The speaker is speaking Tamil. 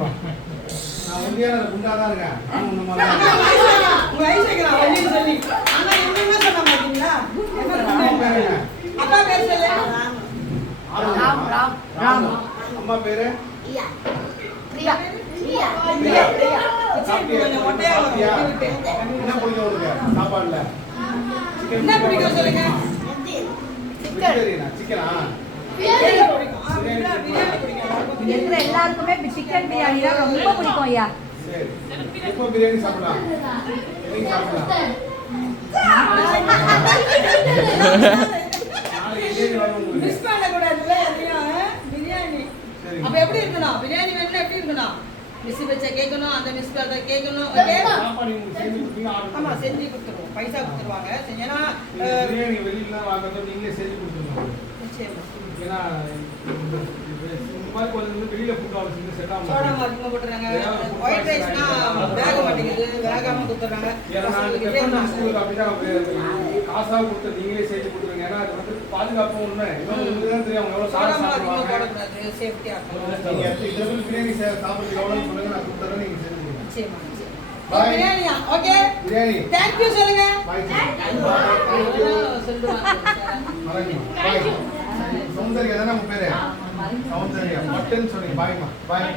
வாங்கப்பா. நான் ஒண்டியான குண்டாதான் இருக்கேன். உங்க வயசு கேக்குறான் வண்டின்னு சொல்லி. ஆனா என்ன சொன்ன மாட்டீங்களா? அப்பா பேர் சொல்லு. ராம். அம்மா பேரு? பிரியா. கொஞ்சம் மொட்டையா வரும். என்ன பிடிக்கும் உங்களுக்கு சாப்பாடுல? என்ன பிடிக்கும் சொல்லுங்க. சிக்கனா? இருக்கிற எல்லாருக்குமே சிக்கன் பிரியாணி தான் ரொம்ப பிடிக்கும் ஐயா. சரி. எப்போ பிரியாணி சாப்பிடலாம்? என்னைக்கு சாப்பிடலாம்? மிஸ் பண்ண கூடாதுல்ல அதையும் பிரியாணி. அப்ப எப்படி இருக்கணும்? பிரியாணி வேணும்னா எப்படி இருக்கணும்? மிஸ் வச்ச கேட்கணும், அந்த மிஸ் அதை கேட்கணும். ஓகே? ஆமா செஞ்சு கொடுத்துருவோம். பைசா கொடுத்துருவாங்க. ஏன்னா பிரியாணி வெளியில வாங்குறது நீங்களே செஞ்சு கொடுத்துருவோம். நிச்சயமா. ஏன்னா மாதிரி கொஞ்சம் வெளியில ஃபுட் ஆப்ஷன் செட் ஆகும். சோடா அதிகமாக போட்டுறாங்க. ஒயிட் ரைஸ்னா வேக மாட்டேங்குது, வேகாம கொடுத்துறாங்க. காசாக கொடுத்து நீங்களே சேர்த்து கொடுத்துருங்க. ஏன்னா அது வந்து பாதுகாப்பு உண்மை. இன்னொன்று தான் தெரியும் அவங்க எவ்வளோ சோடா அதிகமாக போடக்கூடாது, சேஃப்டியாக இருக்கணும். நீங்கள் இந்த பிரியாணி சாப்பிட்றது எவ்வளோன்னு சொல்லுங்க, நான் கொடுத்துறேன், நீங்கள் செஞ்சு கொடுங்க. நிச்சயமா நிச்சயமா. பிரியாணியா? ஓகே. பிரியாணி. தேங்க் யூ சொல்லுங்க. சௌந்தர்யா தானே உங்க பேரு? சௌந்தர்யா. மட்டன் சொன்னீங்க. பாய்மா பாய்.